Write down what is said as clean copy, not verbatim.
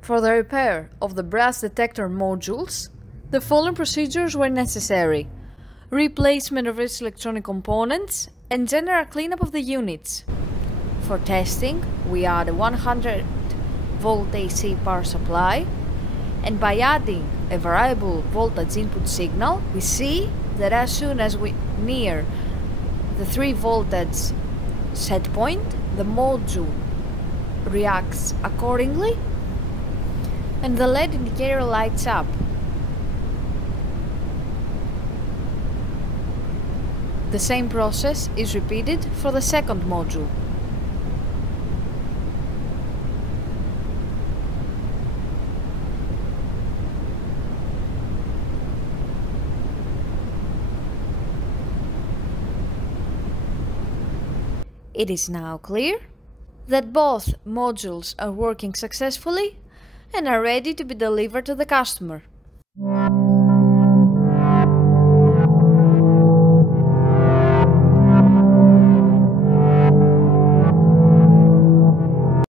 For the repair of the brass detector modules, the following procedures were necessary: replacement of its electronic components and general cleanup of the units. For testing, we add a 100 volt AC power supply, and by adding a variable voltage input signal, we see that as soon as we near the 3 voltage set point, the module reacts accordingly and the LED indicator lights up. The same process is repeated for the second module. It is now clear that both modules are working successfully and are ready to be delivered to the customer.